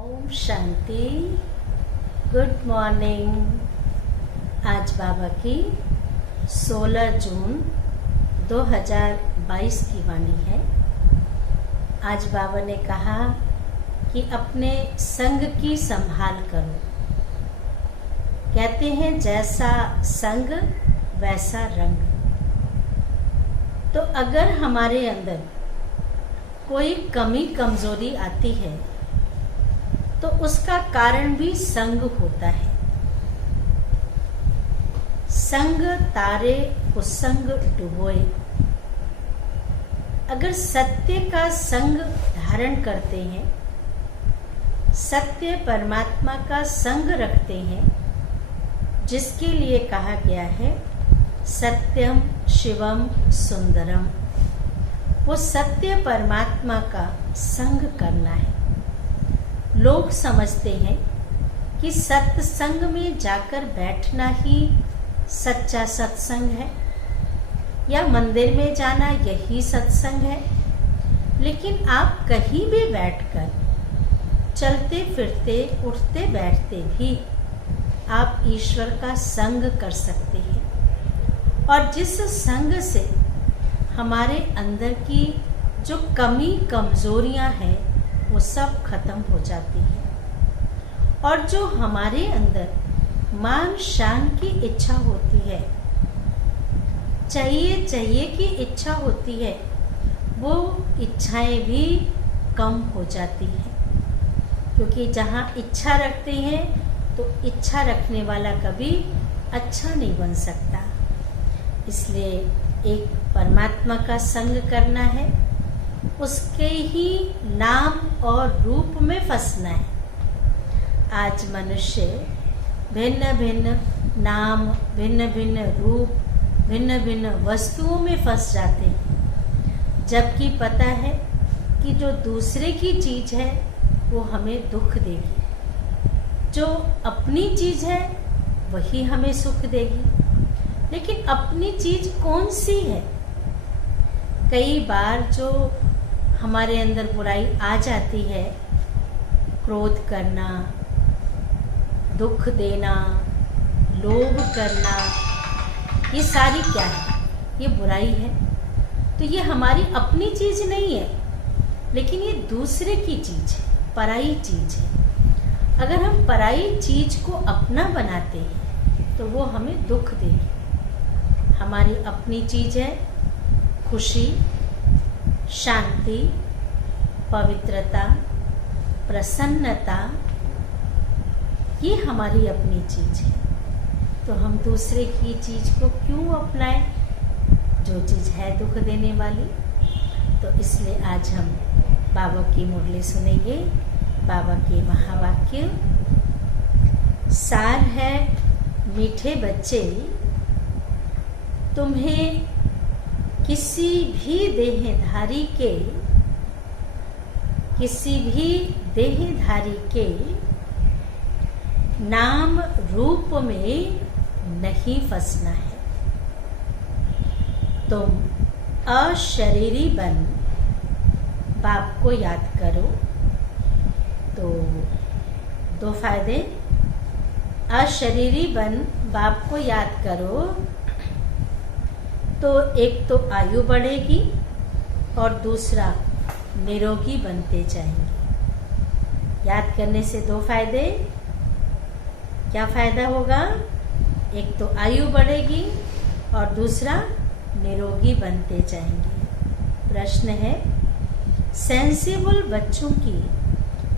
Om Shanti. Good morning. आज बाबा की 16 जून 2022 की वाणी है। आज बाबा ने कहा कि अपने संग की संभाल करो। कहते हैं जैसा संग वैसा रंग। तो अगर हमारे अंदर कोई कमी कमजोरी आती है तो उसका कारण भी संग होता है। संग तारे कुसंग डुबोए। अगर सत्य का संग धारण करते हैं, सत्य परमात्मा का संग रखते हैं, जिसके लिए कहा गया है सत्यम शिवम सुंदरम, वो सत्य परमात्मा का संग करना है। लोग समझते हैं कि सत्संग में जाकर बैठना ही सच्चा सत्संग है या मंदिर में जाना यही सत्संग है। लेकिन आप कहीं भी बैठकर चलते फिरते उठते बैठते भी आप ईश्वर का संग कर सकते हैं। और जिस संग से हमारे अंदर की जो कमी कमजोरियां हैं वो सब खत्म हो जाती है। और जो हमारे अंदर मान शान की इच्छा होती है, चाहिए की इच्छा होती है, वो इच्छाएं भी कम हो जाती हैं। क्योंकि जहाँ इच्छा रखते हैं तो इच्छा रखने वाला कभी अच्छा नहीं बन सकता। इसलिए एक परमात्मा का संग करना है, उसके ही नाम और रूप में फंसना है। आज मनुष्य भिन्न भिन्न नाम, भिन्न भिन्न रूप, भिन्न भिन्न वस्तुओं में फंस जाते हैं, जबकि पता है कि जो दूसरे की चीज है वो हमें दुख देगी, जो अपनी चीज है वही हमें सुख देगी। लेकिन अपनी चीज कौन सी है? कई बार जो हमारे अंदर बुराई आ जाती है, क्रोध करना, दुख देना, लोभ करना, ये सारी क्या है? ये बुराई है। तो ये हमारी अपनी चीज नहीं है, लेकिन ये दूसरे की चीज है, पराई चीज है। अगर हम पराई चीज को अपना बनाते हैं तो वो हमें दुख देगी। हमारी अपनी चीज है खुशी, शांति, पवित्रता, प्रसन्नता, ये हमारी अपनी चीज है। तो हम दूसरे की चीज को क्यों अपनाएं, जो चीज है दुख देने वाली। तो इसलिए आज हम बाबा की मुरली सुनेंगे। बाबा के महावाक्य सार है, मीठे बच्चे तुम्हें किसी भी देहधारी के नाम रूप में नहीं फंसना है। तुम अशरीरी बन बाप को याद करो। तो दो फायदे, अशरीरी बन बाप को याद करो तो एक तो आयु बढ़ेगी और दूसरा निरोगी बनते जाएंगे। याद करने से दो फायदे। क्या फायदा होगा? एक तो आयु बढ़ेगी और दूसरा निरोगी बनते जाएंगे। प्रश्न है, सेंसिबल बच्चों की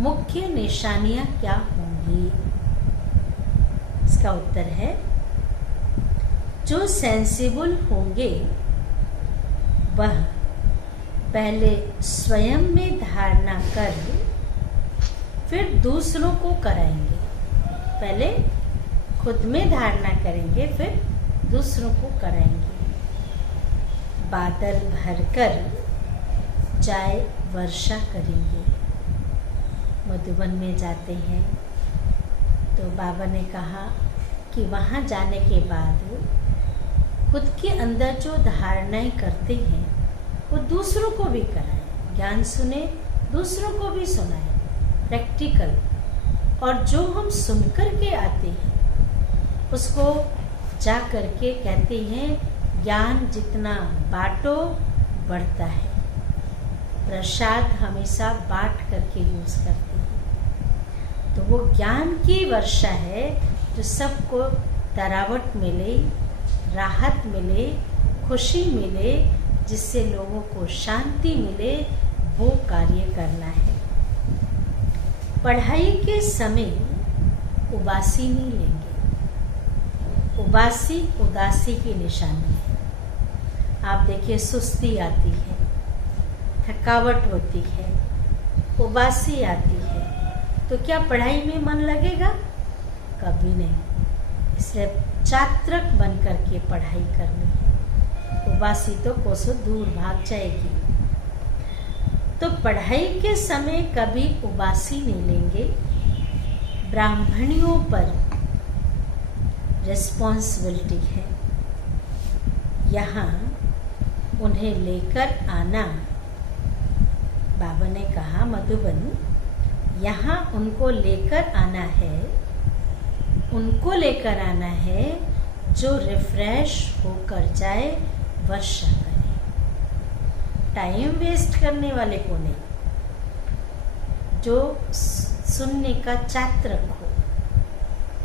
मुख्य निशानियां क्या होंगी? इसका उत्तर है, जो सेंसिबल होंगे वह पहले स्वयं में धारणा कर फिर दूसरों को कराएंगे। पहले खुद में धारणा करेंगे फिर दूसरों को कराएंगे। बादल भरकर जाए वर्षा करेंगे। मधुबन में जाते हैं तो बाबा ने कहा कि वहाँ जाने के बाद खुद के अंदर जो धारणाएं करते हैं वो दूसरों को भी कराएं, ज्ञान सुने, दूसरों को भी सुनाएं। प्रैक्टिकल, और जो हम सुनकर के आते हैं उसको जा करके कहते हैं ज्ञान जितना बांटो बढ़ता है। प्रसाद हमेशा बांट करके यूज करते हैं। तो वो ज्ञान की वर्षा है जो सबको तरावट मिले, राहत मिले, खुशी मिले, जिससे लोगों को शांति मिले, वो कार्य करना है। पढ़ाई के समय उबासी नहीं लेंगे। उबासी उदासी की निशानी है। आप देखिए, सुस्ती आती है, थकावट होती है, उबासी आती है, तो क्या पढ़ाई में मन लगेगा? कभी नहीं। इसलिए चात्रक बन करके पढ़ाई करनी है। उबासी तो कोसों दूर भाग जाएगी। तो पढ़ाई के समय कभी उबासी नहीं लेंगे। ब्राह्मणियों पर रिस्पॉन्सिबिलिटी है, यहाँ उन्हें लेकर आना। बाबा ने कहा मधुबन, यहाँ उनको लेकर आना है, उनको लेकर आना है जो रिफ्रेश होकर जाए, वर्षा करे। टाइम वेस्ट करने वाले को नहीं, जो सुनने का चात्रक हो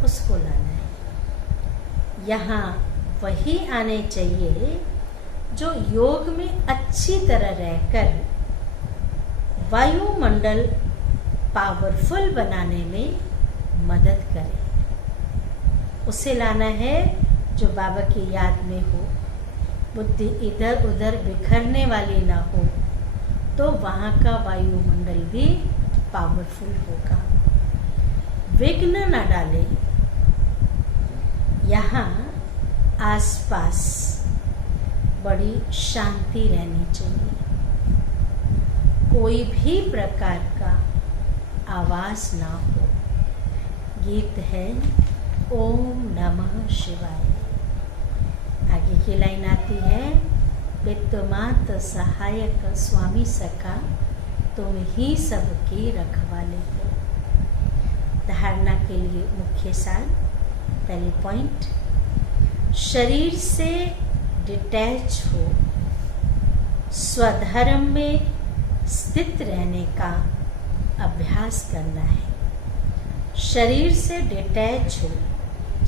उसको लाना है। यहाँ वही आने चाहिए जो योग में अच्छी तरह रहकर वायुमंडल पावरफुल बनाने में मदद करे। उसे लाना है जो बाबा की याद में हो, बुद्धि इधर उधर बिखरने वाली ना हो, तो वहाँ का वायुमंडल भी पावरफुल होगा। विघ्न न डाले। यहाँ आसपास बड़ी शांति रहनी चाहिए। कोई भी प्रकार का आवाज ना हो। गीत है ओम नमः शिवाय। आगे की लाइन आती है, पितृमात सहायक स्वामी सखा, तुम ही सबके रखवाले हो। धारणा के लिए मुख्य सार। पहली पॉइंट, शरीर से डिटैच हो, स्वधर्म में स्थित रहने का अभ्यास करना है। शरीर से डिटैच हो,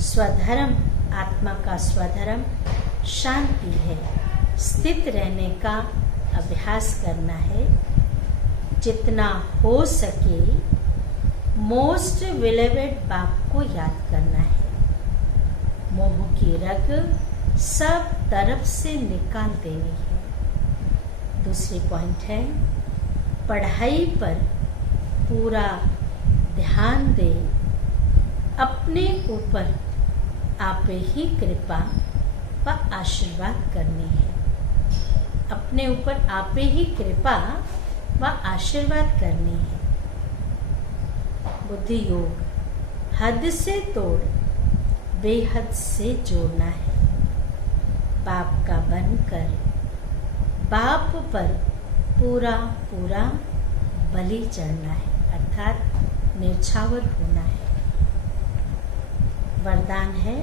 स्वधर्म, आत्मा का स्वधर्म शांति है, स्थित रहने का अभ्यास करना है। जितना हो सके मोस्ट बिलीवेड बाप को याद करना है। मोह की रग सब तरफ से निकाल देनी है। दूसरी पॉइंट है, पढ़ाई पर पूरा ध्यान दे। अपने ऊपर आप ही कृपा व आशीर्वाद करनी है। अपने ऊपर आप ही कृपा व आशीर्वाद करनी है। बुद्धि योग हद से तोड़ बेहद से जोड़ना है। बाप का बनकर बाप पर पूरा पूरा बलि चढ़ना है, अर्थात न्यौछावर होना है। वरदान है,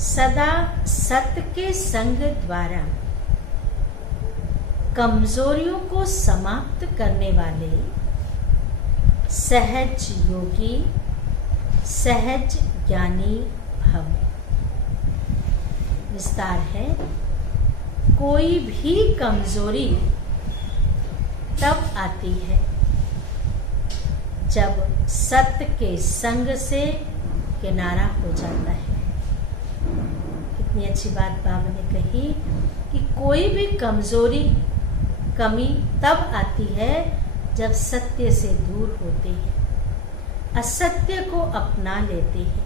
सदा सत्य के संग द्वारा कमजोरियों को समाप्त करने वाले सहज योगी, सहज ज्ञानी भव। विस्तार है, कोई भी कमजोरी तब आती है जब सत्य के संग से किनारा हो जाता है। कितनी अच्छी बात बाबा ने कही कि कोई भी कमजोरी, कमी तब आती है जब सत्य से दूर होते हैं, असत्य को अपना लेते हैं,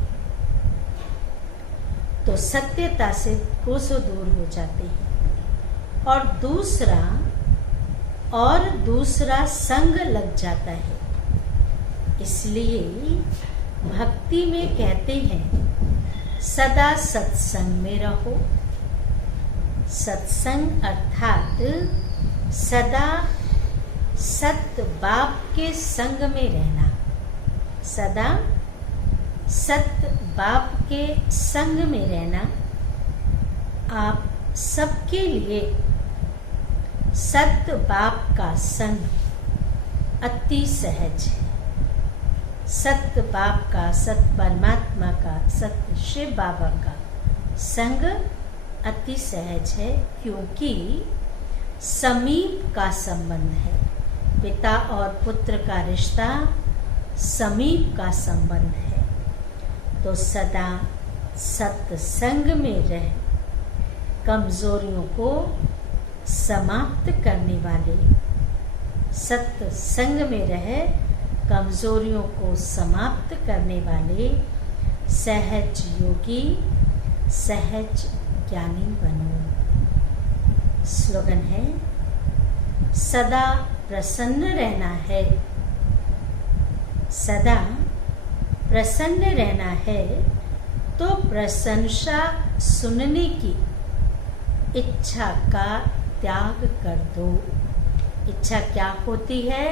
तो सत्यता से कोसों दूर हो जाते हैं और दूसरा संग लग जाता है। इसलिए भक्ति में कहते हैं, सदा सत्संग में रहो। सत्संग अर्थात सदा सत बाप के संग में रहना, सदा सत बाप के संग में रहना आप सबके लिए सत बाप का संग अति सहज है। सत बाप का, सत परमात्मा का, सत शिव बाबा का संग अति सहज है, क्योंकि समीप का संबंध है। पिता और पुत्र का रिश्ता समीप का संबंध है। तो सदा सत्संग में रह कमजोरियों को समाप्त करने वाले, सत्संग में रह कमजोरियों को समाप्त करने वाले सहज योगी, सहज ज्ञानी बनो। स्लोगन है, सदा प्रसन्न रहना है, सदा प्रसन्न रहना है तो प्रशंसा सुनने की इच्छा का त्याग कर दो। इच्छा क्या होती है?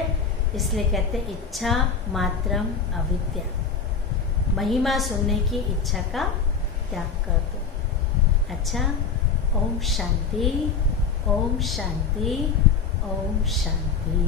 इसलिए कहते इच्छा मात्रम अविद्या। महिमा सुनने की इच्छा का त्याग कर दो। अच्छा, ओम शांति, ओम शांति, ओम शांति।